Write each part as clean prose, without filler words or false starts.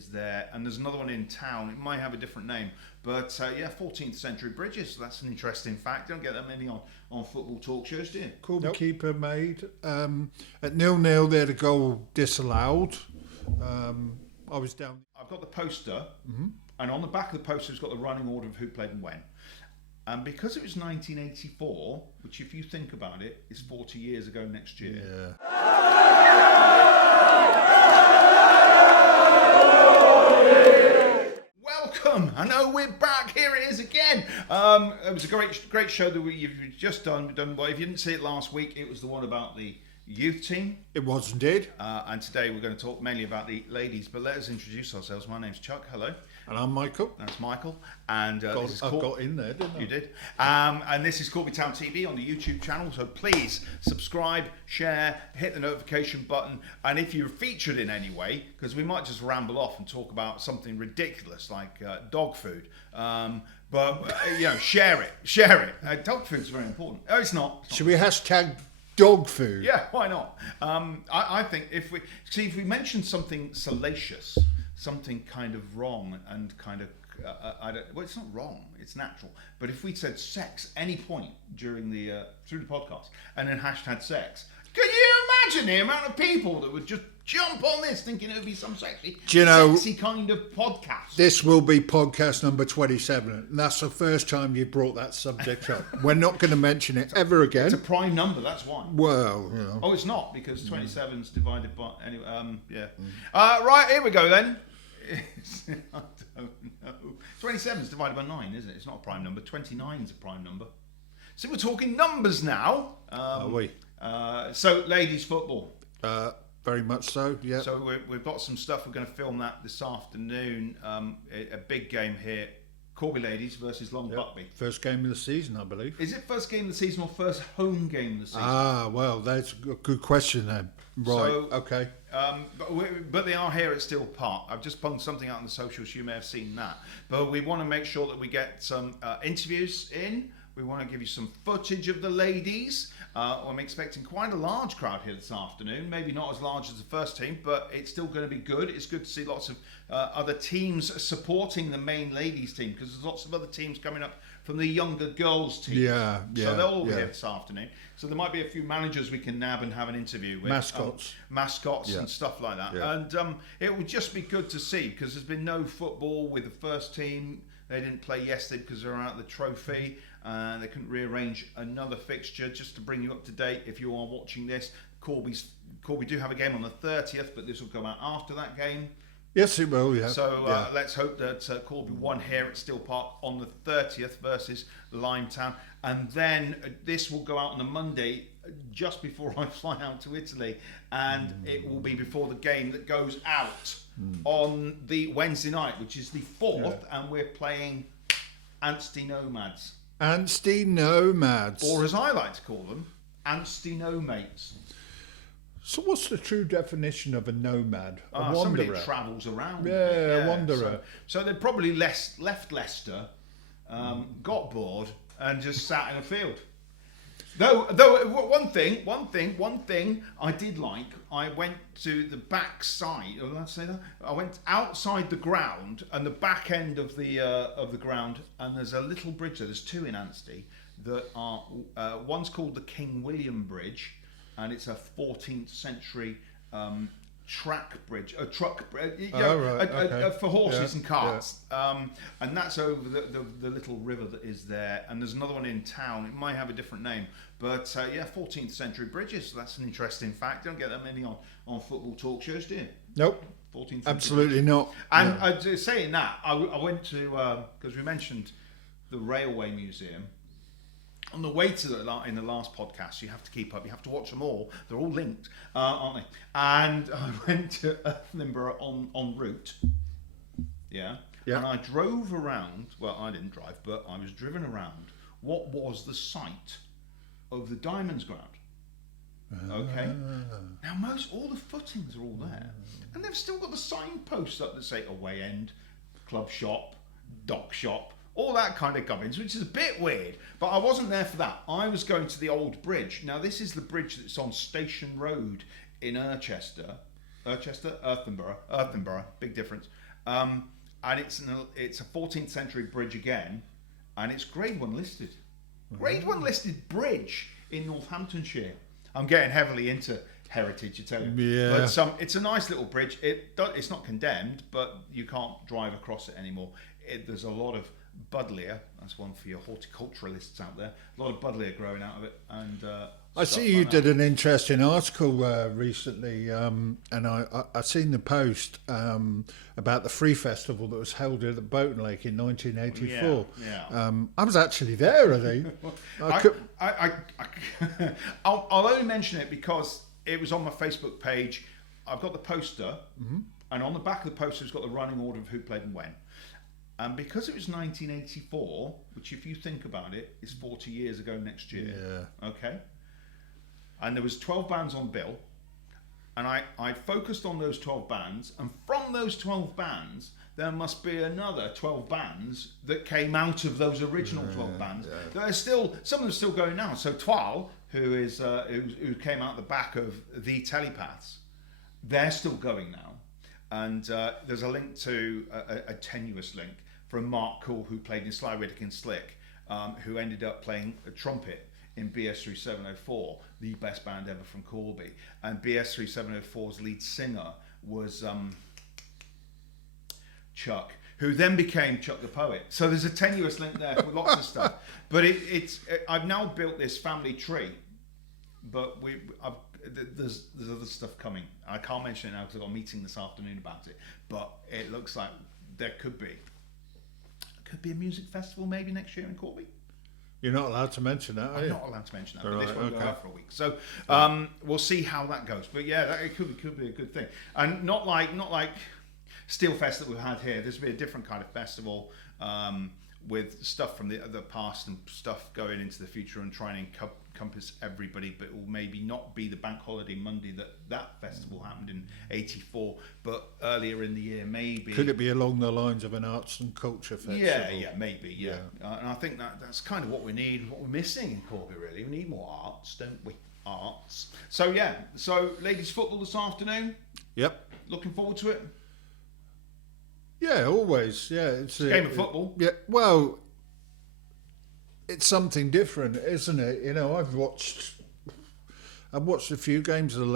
is there, and there's another one in town. It might have a different name, but 14th century bridges. So that's an interesting fact. Don't get that many on football talk shows, do you? Corby keeper made. At 0-0, they had a goal disallowed. I was down. I've got the poster, and on the back of the poster, it's got the running order of who played and when. And because it was 1984, which if you think about it, is 40 years ago next year. Yeah. Welcome! I know we're back. Here it is again. It was a great show that you've just done. Well, if you didn't see it last week, it was the one about the youth team. It was indeed. And today we're going to talk mainly about the ladies. But let us introduce ourselves. My name's Chuck. Hello. And I'm Michael. That's Michael. And I've got in there, didn't I? You did. And this is Corby Town TV on the YouTube channel. So please subscribe, share, hit the notification button. And if you're featured in any way, because we might just ramble off and talk about something ridiculous like dog food. But share it. Dog food's very important. Oh, it's not. Should we hashtag dog food? Yeah, why not? I think if we mention something salacious, something kind of wrong and kind of well, it's not wrong, it's natural. But if we said sex any point during the through the podcast and then hashtag sex, can you imagine the amount of people that would just jump on this thinking it would be some sexy kind of podcast? This will be podcast number 27, and that's the first time you brought that subject up. We're not going to mention it ever again. It's a prime number, that's why. Well, you know. Oh, it's not, because 27's divided by anyway. Yeah. Right, here we go then. I don't know. 27 is divided by 9, isn't it? It's not a prime number. 29 is a prime number. So we're talking numbers now. Are we? So, ladies football. Very much so, yeah. So we've got some stuff. We're going to film that this afternoon. A big game here. Corby ladies versus Long Buckby. First game of the season, I believe. Is it first game of the season or first home game of the season? Well, that's a good question then. Right, so, okay. But they are here at Steel Park. I've just pumped something out on the socials. You may have seen that. But we want to make sure that we get some interviews in. We want to give you some footage of the ladies. I'm expecting quite a large crowd here this afternoon. Maybe not as large as the first team, but it's still going to be good. It's good to see lots of other teams supporting the main ladies team, because there's lots of other teams coming up from the younger girls team. Yeah. So they're all here this afternoon. So there might be a few managers we can nab and have an interview with. Mascots and stuff like that. Yeah. And it would just be good to see, because there's been no football with the first team. They didn't play yesterday because they were out of the trophy. They couldn't rearrange another fixture. Just to bring you up to date, if you are watching this, Corby do have a game on the 30th, but this will go out after that game. Yes, it will, yeah. So let's hope that Corby won here at Steel Park on the 30th versus Limetown. And then this will go out on the Monday just before I fly out to Italy. And it will be before the game that goes out on the Wednesday night, which is the 4th. And we're playing Anstey Nomads. Anstey Nomads. Or as I like to call them, Anstey No Mates. So what's the true definition of a nomad? A wanderer? Somebody who travels around. Yeah, a wanderer. So they probably left Leicester, got bored, and just sat in a field. Though one thing I did like, I went to the back side. Oh, let's say that. I went outside the ground and the back end of the ground, and there's a little bridge there. There's two in Anstey that are. One's called the King William Bridge, and it's a 14th century truck bridge for horses and carts, and that's over the little river that is there. And there's another one in town. It might have a different name, but 14th century bridges. So that's an interesting fact. Don't get that many on football talk shows, do you? Nope. 14th absolutely not. And saying that, I went to because we mentioned the Railway Museum. On the way to in the last podcast, you have to keep up. You have to watch them all. They're all linked, aren't they? And I went to Edinburgh en route. Yeah. And I drove around. Well, I didn't drive, but I was driven around. What was the site of the Diamonds ground? Okay. Now all the footings are all there, and they've still got the signposts up that say away end, club shop, dock shop. All that kind of gubbins, which is a bit weird. But I wasn't there for that. I was going to the old bridge. Now, this is the bridge that's on Station Road in Earthborough, big difference. And it's a 14th century bridge again, and it's Grade 1 listed. Grade 1 listed bridge in Northamptonshire. I'm getting heavily into heritage, I tell you. Yeah. But it's a nice little bridge. It's not condemned, but you can't drive across it anymore. There's a lot of buddleia. That's one for your horticulturalists out there. A lot of buddleia growing out of it, and I see you did an interesting article recently, and I seen the post about the Free Festival that was held at the Boaton Lake in 1984. Yeah. I was actually there, I think. I'll only mention it because it was on my Facebook page. I've got the poster, and on the back of the poster it's got the running order of who played and when. And because it was 1984, which if you think about it, is 40 years ago next year. Yeah. Okay. And there was 12 bands on bill, and I focused on those 12 bands, and from those 12 bands there must be another 12 bands that came out of those original 12 bands that are still, some of them are still going now. So Twal, who came out the back of the Telepaths, they're still going now, and there's a link to a tenuous link from Mark Cool, who played in Sly Riddick and Slick, who ended up playing a trumpet in BS3704, the best band ever from Corby. And BS3704's lead singer was Chuck, who then became Chuck the Poet. So there's a tenuous link there for lots of stuff. But I've now built this family tree, but there's other stuff coming. I can't mention it now because I've got a meeting this afternoon about it. But it looks like there could be a music festival maybe next year in Corby. You're not allowed to mention that, are I'm you? not allowed to mention that, but this won't go out for a week. So we'll see how that goes. But yeah, it could be a good thing. And not like Steel Fest that we've had here. This will be a different kind of festival with stuff from the past and stuff going into the future and trying to encompass everybody, but it will maybe not be the bank holiday Monday that festival happened in '84, but earlier in the year maybe. Could it be along the lines of an arts and culture festival? Yeah, maybe. And I think that's kind of what we need, what we're missing in Corby, really. We need more arts, don't we? Arts. So ladies football this afternoon. Yep. Looking forward to it. Yeah, always. Yeah, it's a game of football. Yeah, well, it's something different, isn't it? You know, I've watched a few games of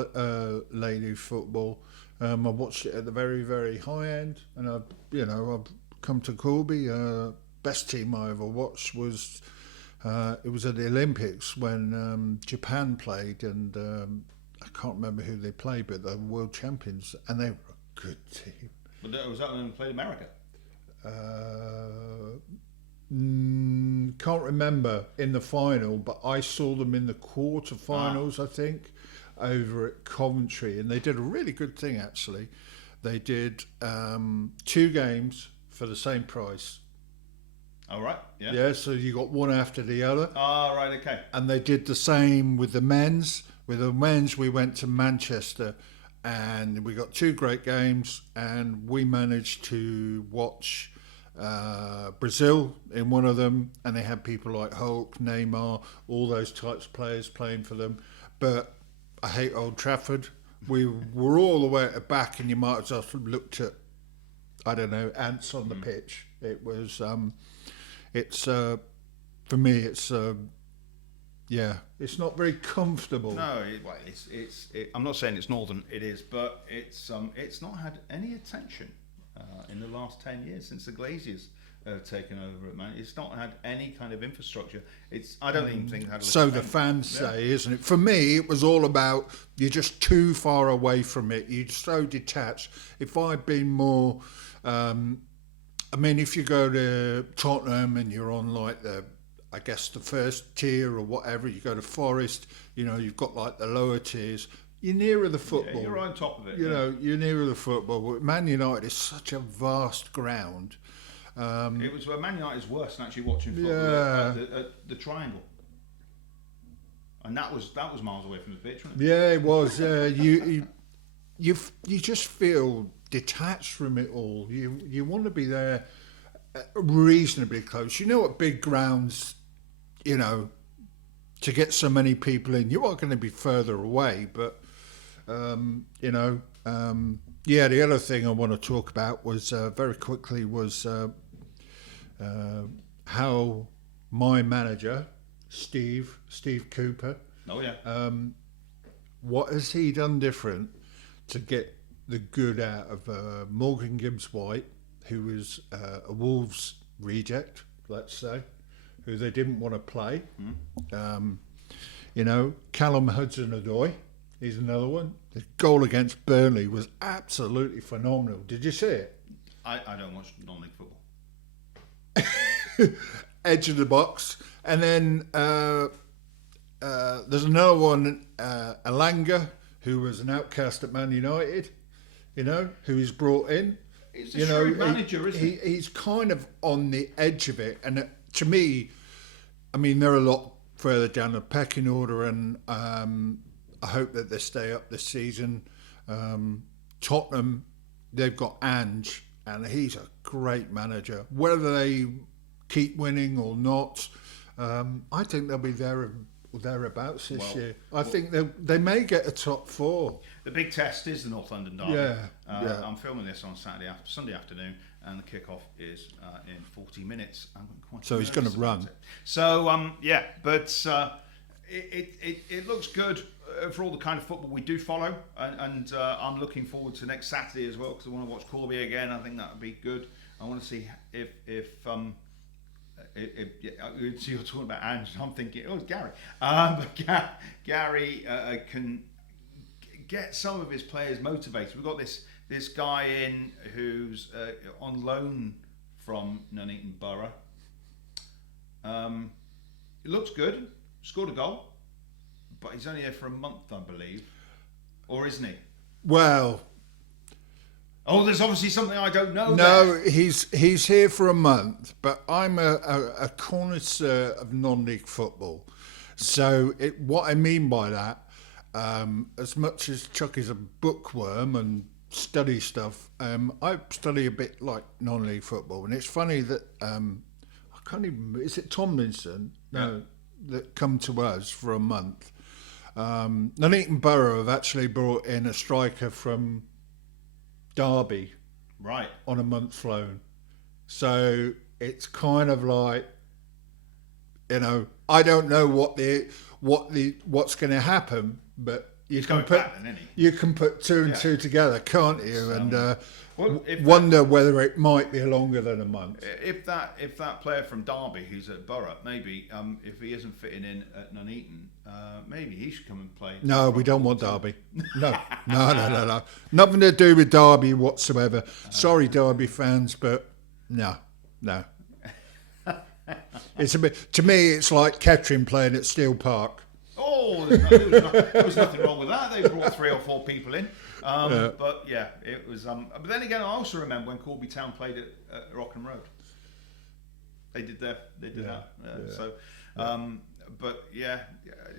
lady football. I watched it at the very, very high end, and I've come to Corby. Best team I ever watched was it was at the Olympics when Japan played, and I can't remember who they played, but they were world champions, and they were a good team. But was that when they played America? Can't remember in the final, but I saw them in the quarterfinals, I think, over at Coventry, and they did a really good thing actually. They did 2 games for the same price. All right. Yeah. Yeah. So you got one after the other. Right. Okay. And they did the same with the men's. With the men's, we went to Manchester, and we got 2 great games, and we managed to watch Brazil in one of them, and they had people like Hulk, Neymar, all those types of players playing for them. But I hate Old Trafford. We were all the way at the back, and you might as well have looked at, I don't know, ants on the pitch. It was, for me, it's not very comfortable. No, I'm not saying it's northern. It is, but it's not had any attention in the last 10 years since the Glaziers have taken over it, man. It's not had any kind of infrastructure. I don't even think it had. So the fans say, isn't it? For me, it was all about you're just too far away from it. You're so detached. If I'd been more, if you go to Tottenham and you're on like the first tier or whatever, you go to Forest, you've got like the lower tiers, you're nearer the football. Yeah, you're on top of it. You're nearer the football. Man United is such a vast ground. It was where Man United is worse than actually watching football at the Triangle. And that was miles away from the pitch, wasn't it? Yeah, it was. You just feel detached from it all. You want to be there reasonably close. You know what big grounds, to get so many people in, you are going to be further away, but Yeah, the other thing I want to talk about was very quickly was how my manager, Steve Cooper, Oh yeah. what has he done different to get the good out of Morgan Gibbs-White, who was a Wolves reject, let's say, who they didn't want to play. Callum Hudson-Odoi, he's another one. The goal against Burnley was absolutely phenomenal. Did you see it? I don't watch non-league football. Edge of the box. And then there's another one, Alanga, who was an outcast at Man United, who he's brought in. He's a shrewd manager, isn't he? He's kind of on the edge of it. And to me, I mean, they're a lot further down the pecking order, and I hope that they stay up this season. Tottenham, they've got Ange, and he's a great manager. Whether they keep winning or not, I think they'll be thereabouts this year. I think they may get a top four. The big test is the North London derby. Yeah. I'm filming this on Sunday afternoon, and the kickoff is in 40 minutes. So he's going to run. So but it looks good for all the kind of football we do follow, and I'm looking forward to next Saturday as well, because I want to watch Corby again. I think that would be good. I want to see if you're talking about Ange, I'm thinking, oh, it's Gary. But Gary can get some of his players motivated. We've got this guy in who's on loan from Nuneaton Borough. It looks good. Scored a goal, but he's only there for a month, I believe, or isn't he? Well, there's obviously something I don't know. No, he's here for a month, but I'm a connoisseur of non-league football. So what I mean by that, as much as Chuck is a bookworm and study stuff, I study a bit like non-league football. And it's funny that I can't even. Is it Tomlinson? No, that come to us for a month. Nuneaton Borough have actually brought in a striker from Derby, right, on a month's loan. So it's kind of like, I don't know what's going to happen, but you can put two and two together, can't you? So, and wonder whether it might be longer than a month. If that player from Derby who's at Borough, maybe if he isn't fitting in at Nuneaton, maybe he should come and play. No, we don't want Derby. No. Nothing to do with Derby whatsoever. Sorry, Derby fans, but no. It's a bit. To me, it's like Kettering playing at Steel Park. Oh, there was nothing wrong with that. They brought 3 or 4 people in. But yeah, it was. But then again, I also remember when Corby Town played at Rockham Road. They did that. So, but yeah,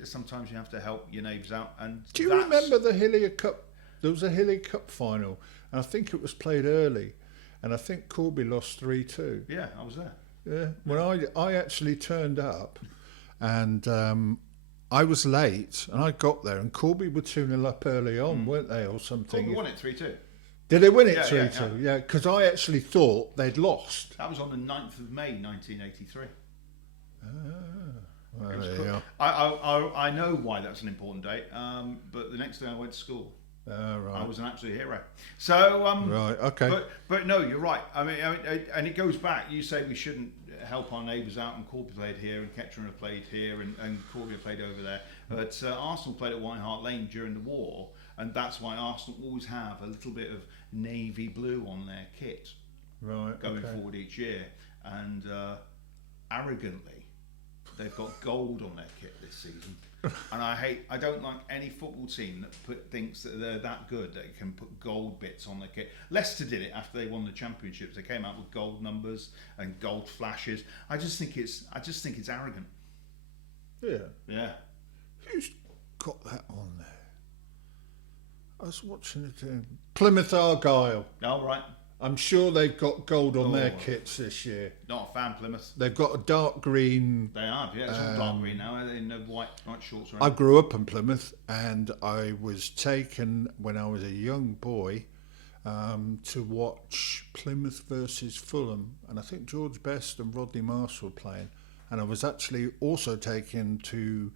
sometimes you have to help your neighbours out. And do you remember the Hil Cup? There was a Hil Cup Final, and I think it was played early, and I think Corby lost 3-2. Yeah, I was there. Yeah, when I actually turned up, and I was late, and I got there, and Corby were 2-0 up early on, weren't they, or something? Corby won it 3-2. Did they win it 3-2? Yeah, because I actually thought they'd lost. That was on the 9th of May, 1983. Well, there you are. I know why that's an important date, but the next day I went to school. Right. I was an absolute hero. So right, okay. But no, you're right. I mean, and it goes back. You say we shouldn't help our neighbours out, and Corby played here, and Kettering have played here, and Corby played over there. But Arsenal played at White Hart Lane during the war, and that's why Arsenal always have a little bit of navy blue on their kit, going forward each year. And arrogantly, they've got gold on their kit this season. And I don't like any football team that thinks that they're that good that they can put gold bits on their kit. Leicester did it after they won the championships. They came out with gold numbers and gold flashes. I just think it's arrogant. Yeah. Who's got that on there? I was watching it. Plymouth Argyle. Oh, right. I'm sure they've got gold on their kits this year. Not a fan, Plymouth. They've got a dark green. They have, yeah. It's all dark green now. They no white shorts. I grew up in Plymouth, and I was taken when I was a young boy to watch Plymouth versus Fulham, and I think George Best and Rodney Marshall were playing, and I was actually also taken to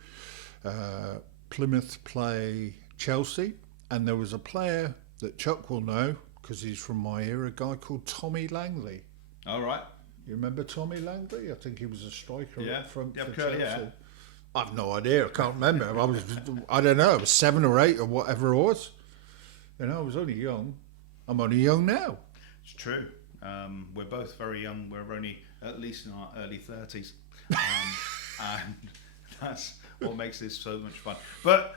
Plymouth play Chelsea, and there was a player that Chuck will know because he's from my era, a guy called Tommy Langley. All right. You remember Tommy Langley? I think he was a striker up front for curly Chelsea. hair. I've no idea. I can't remember. I don't know. I was 7 or 8 or whatever it was. You know, I was only young. I'm only young now. It's true. We're both very young. We're only at least in our early 30s. And that's what makes this so much fun. But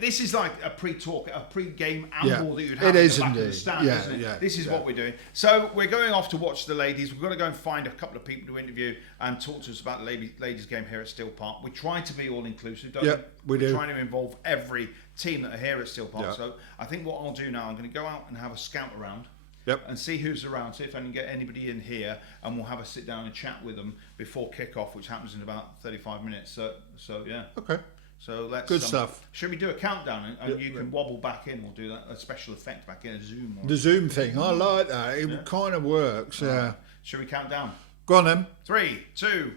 this is like a pre-talk, a pre-game amble that you'd have in the back of the stand, isn't it? Yeah, this is what we're doing. So we're going off to watch the ladies. We've got to go and find a couple of people to interview and talk to us about the ladies game here at Steel Park. We try to be all-inclusive, don't we? We're trying to involve every team that are here at Steel Park. Yeah. So I think what I'll do now, I'm going to go out and have a scout around. Yep. And see who's around, see if I can get anybody in here, and we'll have a sit down and chat with them before kick-off, which happens in about 35 minutes. So yeah. Okay. So let's. Good stuff. Should we do a countdown and you can wobble back in? We'll do that, a special effect back in, a zoom. The Zoom thing, I like that. It kind of works. Yeah. Should we count down? Go on then. 3, 2.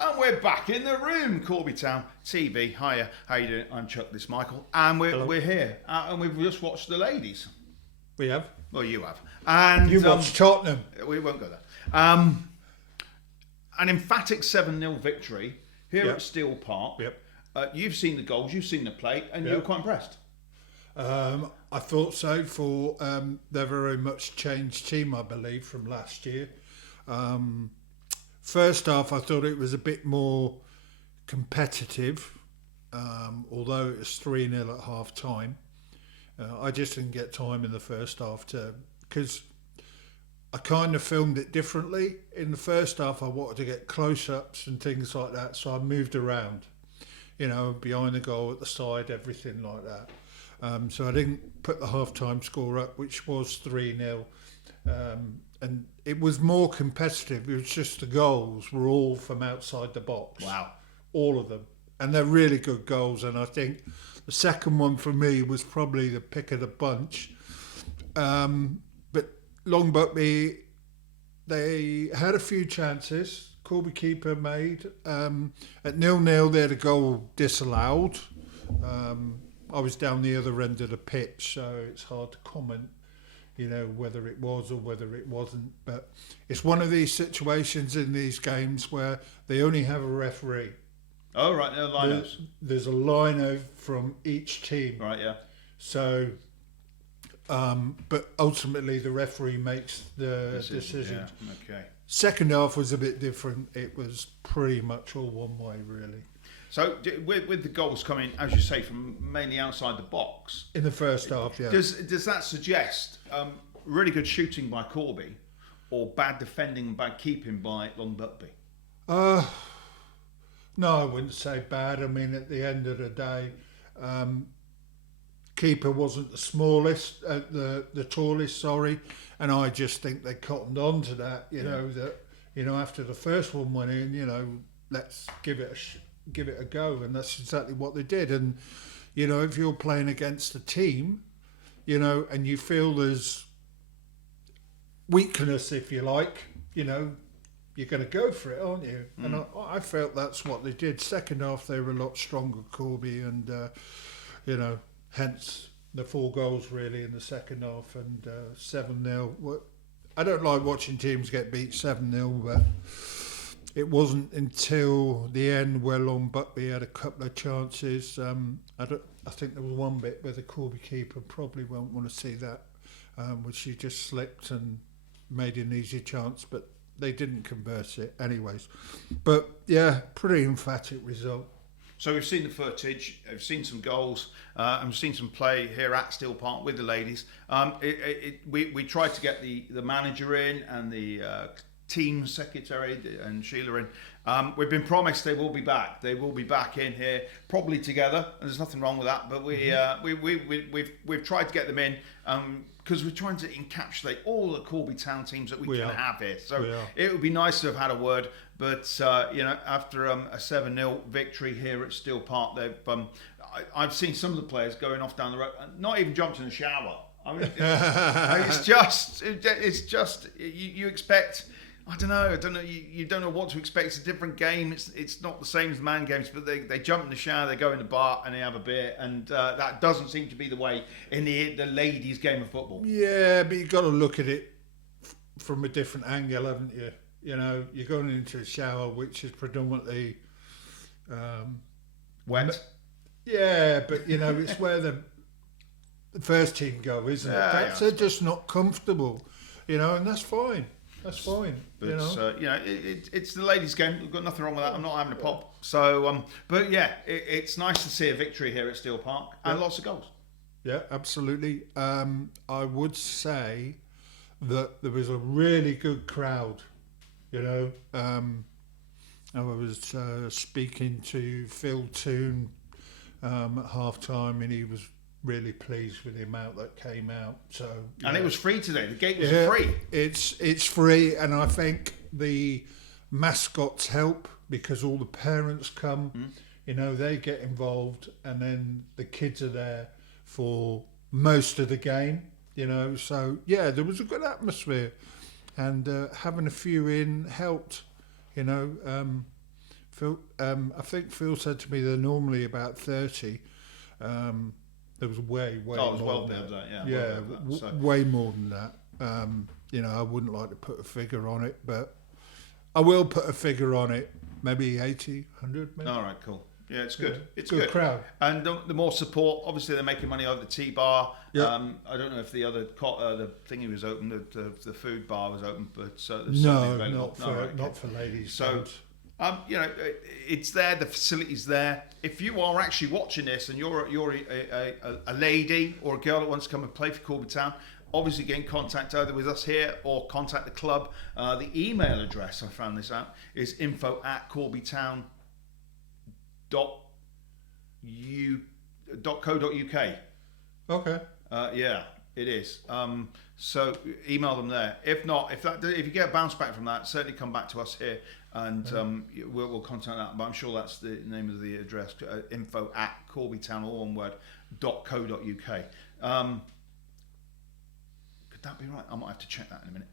And we're back in the room, Corby Town TV. Hiya, how you doing? I'm Chuck, this Michael, and we're here, and we've just watched the ladies. We have. Well, you have, and You watched Tottenham. We won't go there. An emphatic 7-0 victory here at Steel Park. Yep. You've seen the goals, you've seen the play, and you were quite impressed. I thought so for their very much changed team, I believe, from last year. First half, I thought it was a bit more competitive, although it was 3-0 at half time. I just didn't get time in the first half because I kind of filmed it differently. In the first half, I wanted to get close-ups and things like that, so I moved around, behind the goal, at the side, everything like that. So I didn't put the half-time score up, which was 3-0. And it was more competitive. It was just the goals were all from outside the box. Wow. All of them. And they're really good goals. And I think the second one for me was probably the pick of the bunch. But Longbuckby, they had a few chances. Corby keeper made. At 0-0, they had a goal disallowed. I was down the other end of the pitch, so it's hard to comment, whether it was or whether it wasn't. But it's one of these situations in these games where they only have a referee. Oh, right, there are linos. There's a lino from each team. Right, yeah. So, but ultimately the referee makes the decision. Yeah. Okay. Second half was a bit different. It was pretty much all one way, really. So with the goals coming, as you say, from mainly outside the box. In the first half, yeah. Does that suggest really good shooting by Corby, or bad defending and bad keeping by Longbuckby? No, I wouldn't say bad. I mean, at the end of the day, keeper wasn't the smallest, the tallest, sorry, and I just think they cottoned on to that. After the first one went in, let's give it a go, and that's exactly what they did. And if you're playing against a team, and you feel there's weakness, if you like, you're going to go for it, aren't you? And I felt that's what they did. Second half, they were a lot stronger, Corby, and hence the 4 goals really in the second half, and 7-0. I don't like watching teams get beat 7-0, but it wasn't until the end where Longbuckby had a couple of chances. I think there was one bit where the Corby keeper probably won't want to see that, which he just slipped and made an easy chance, but they didn't convert it anyways. But yeah, pretty emphatic result. So we've seen the footage, we've seen some goals, and we've seen some play here at Steel Park with the ladies. We tried to get the manager in and the team secretary and Sheila in. We've been promised they will be back. They will be back in here, probably together. And there's nothing wrong with that. But we've tried to get them in because we're trying to encapsulate all the Corby Town teams that we can have here. So it would be nice to have had a word. But after a 7-0 victory here at Steel Park, I've seen some of the players going off down the road, not even jumped in the shower. I mean, it's just you expect. I don't know. You don't know what to expect. It's a different game. It's not the same as the man games, but they jump in the shower, they go in the bar, and they have a beer, and that doesn't seem to be the way in the ladies' game of football. Yeah, but you've got to look at it from a different angle, haven't you? You know, you're going into a shower which is predominantly wet. Yeah, but it's where the first team go, isn't it? They're just not comfortable, and that's fine. That's fine. But it's the ladies' game. We've got nothing wrong with that. I'm not having a pop. So, but yeah, it's nice to see a victory here at Steel Park and lots of goals. Yeah, absolutely. I would say that there was a really good crowd. I was speaking to Phil Toon at half time, and he was really pleased with the amount that came out. So and it was free today. The gate was free. It's free, and I think the mascots help because all the parents come. They get involved, and then the kids are there for most of the game. So there was a good atmosphere, and having a few in helped. Phil, I think Phil said to me they're normally about 30. There was way more than that. Way more than that. I wouldn't like to put a figure on it, but I will put a figure on it. Maybe 80, 100. Maybe. All right, cool. Yeah, it's good. It's good crowd. And the more support, obviously they're making money over the tea bar. Yep. I don't know if the other the thingy was open, the food bar was open, but not for ladies. So. It's there. The facility's there. If you are actually watching this and you're a lady or a girl that wants to come and play for Corby Town, obviously get in contact either with us here or contact the club. The email address, I found this out, is info@corbytown.co.uk. Okay. Yeah, it is. So email them there. If not, if you get a bounce back from that, certainly come back to us here. And we'll contact that, but I'm sure that's the name of the address, info@corbytown, all one word, .co.uk. Could that be right? I might have to check that in a minute.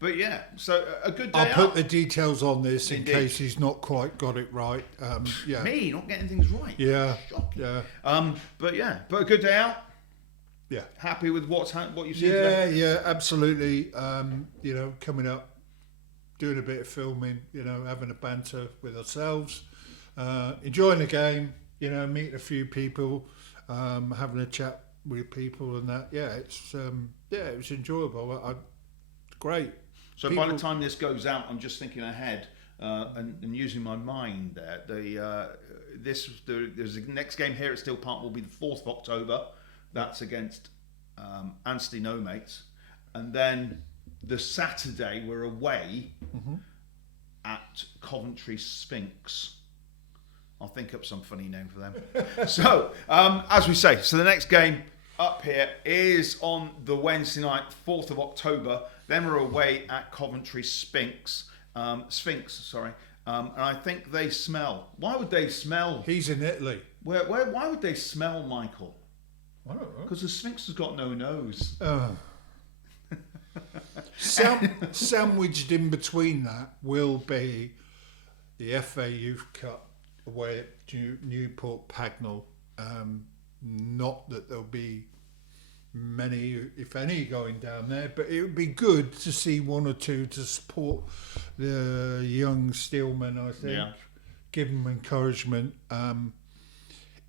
But yeah, so a good day I'll out. put the details on this in case he's not quite got it right. Me, not getting things right. Yeah. Shocking. Yeah. But a good day out. Yeah. Happy with what you've seen today? Yeah, absolutely. Coming up, doing a bit of filming, having a banter with ourselves, enjoying the game, meeting a few people, having a chat with people and that. Yeah, it was enjoyable. Great. So by the time this goes out, I'm just thinking ahead and using my mind there. There's the next game here at Steel Park will be the 4th of October. That's against Anstey No Mates, and then the Saturday we're away at Coventry Sphinx. I'll think up some funny name for them. So, as we say, the next game up here is on the Wednesday night, 4th of October. Then we're away at Coventry Sphinx. And I think they smell. Why would they smell? He's in Italy. Why would they smell, Michael? I don't know. Because the Sphinx has got no nose. Sandwiched in between that will be the FA Youth Cup away at Newport Pagnell. Not that there'll be many, if any, going down there, but it would be good to see one or two to support the young steelmen, I think. Yeah. Give them encouragement.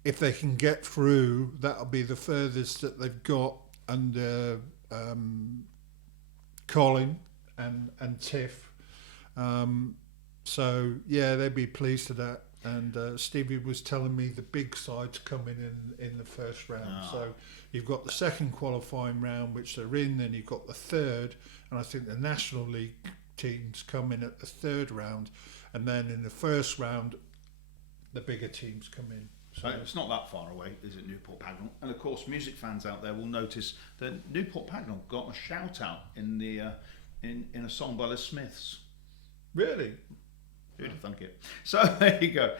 If they can get through, that'll be the furthest that they've got under Colin and Tiff. So yeah, they'd be pleased with that. And Stevie was telling me the big side's coming in the first round. Oh. So you've got the second qualifying round, which they're in, then you've got the third, and I think the National League teams come in at the third round, and then in the first round, the bigger teams come in. So it's not that far away, is it, Newport Pagnell? And of course, music fans out there will notice that Newport Pagnell got a shout out in the in a song by the Smiths. really, Who'd have thunk it? So there you go.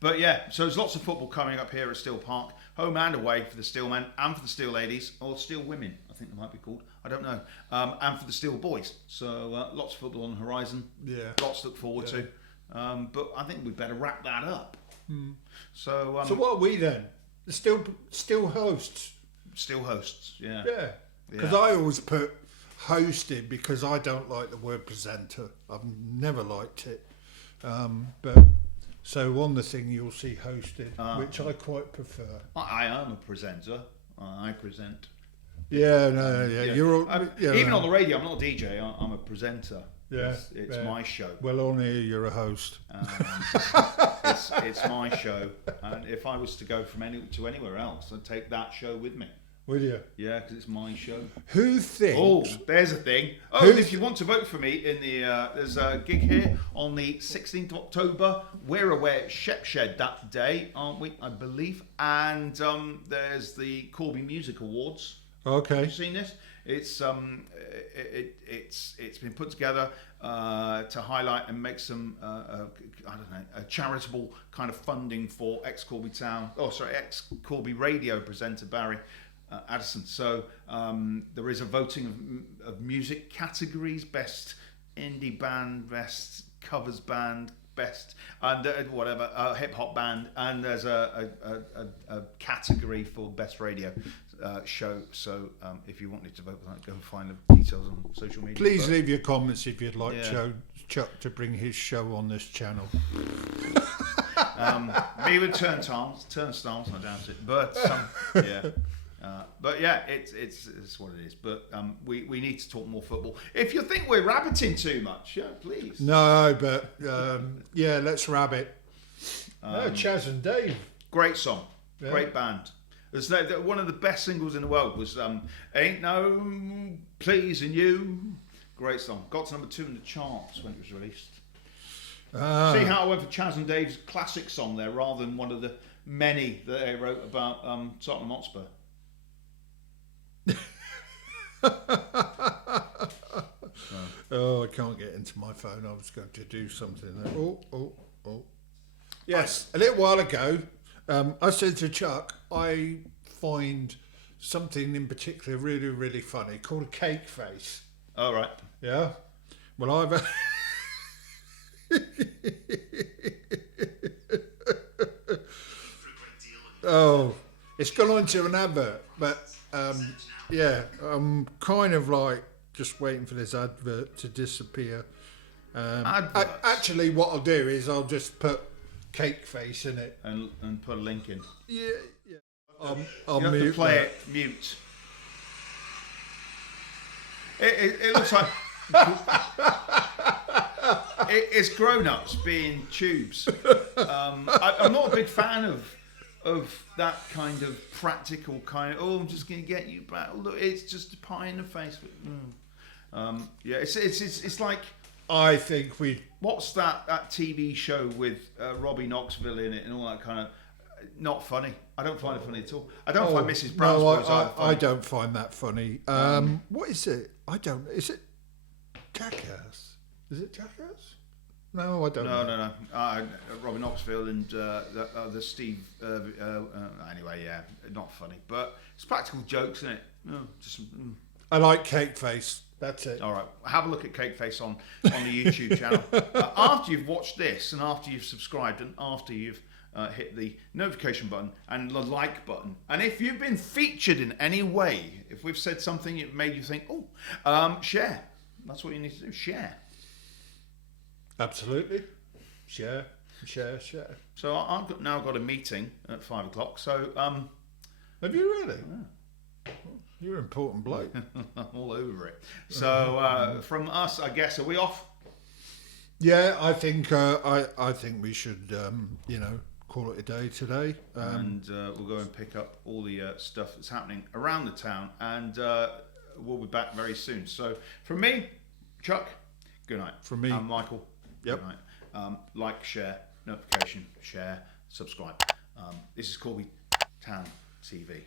But yeah, so there's lots of football coming up here at Steel Park, home and away for the Steel men and for the Steel ladies, or Steel women, I think they might be called. I don't know. And for the Steel boys. So lots of football on the horizon. yeah. Lots to look forward to. But I think we better wrap that up. So, So what are we then? The still hosts. Steel hosts, yeah. Yeah, because I always put hosted because I don't like the word presenter. I've never liked it. But so on the thing you'll see hosted, which I quite prefer. I am a presenter. I present. Yeah, no, yeah. You're all, even on the radio, I'm not a DJ. I'm a presenter. Yeah, it's my show. Well, on here you're a host. It's my show, and if I was to go from anywhere else, I'd take that show with me. Will you? Yeah, because it's my show. Who thinks? Oh, there's a thing. Oh, and if you want to vote for me in the, there's a gig here on the 16th of October. We're away at Shep Shed that day, aren't we? I believe. And there's the Corby Music Awards. Okay. Have you seen this? It's it's been put together to highlight and make some I don't know, a charitable kind of funding for ex-Corby radio presenter Barry Addison. So there is a voting of music categories: best indie band, best covers band, best and whatever hip hop band, and there's a category for best radio show. So if you wanted to vote for that, go and find the details on social media. Please leave your comments if you'd like Chuck to bring his show on this channel. Me with turnstiles, I doubt it. But but yeah, it's what it is. But we need to talk more football. If you think we're rabbiting too much, please. No, but let's rabbit. No, Chaz and Dave. Great song, great band. There's one of the best singles in the world was "Ain't No Pleasing You." Great song. Got to number 2 in the charts when it was released. See how I went for Chaz and Dave's classic song there, rather than one of the many that they wrote about Tottenham Hotspur. Oh, I can't get into my phone. I was going to do something there. Oh. Yes, a little while ago, I said to Chuck, I find something in particular really, really funny called a cake face. All right. Yeah? Well, I've... Oh, it's gone on to an advert, but I'm kind of like just waiting for this advert to disappear. Actually, what I'll do is I'll just put cake face in it and put a link in. Yeah. I'll you have to play it mute. It looks like it's grown-ups being tubes. I'm not a big fan of that kind of practical kind of, I'm just going to get you back. Look, it's just a pie in the face. It's like, I think what's that TV show with Robbie Knoxville in it and all that kind of, not funny. I don't find it funny at all. I don't find Mrs. Brown's Boys funny. I don't find that funny. What is it? Is it Jackass? Is it Jackass? No, I don't know. No. Robbie Knoxville and the Steve. Anyway, yeah, not funny, but it's practical jokes, isn't it? I like cake face. That's it. All right, have a look at Cake Face on the YouTube channel. After you've watched this, and after you've subscribed, and after you've hit the notification button and the like button, and if you've been featured in any way, if we've said something that made you think, share. That's what you need to do. Share. Absolutely. Share. So I've now got a meeting at 5:00. So have you really? Yeah. You're an important bloke. I'm all over it. So from us, I guess, are we off? Yeah, I think I think we should call it a day today. And we'll go and pick up all the stuff that's happening around the town, and we'll be back very soon. So from me, Chuck, Good night. From me. Michael. Yep. Good night. Like, share, notification, share, subscribe. This is Corby Town TV.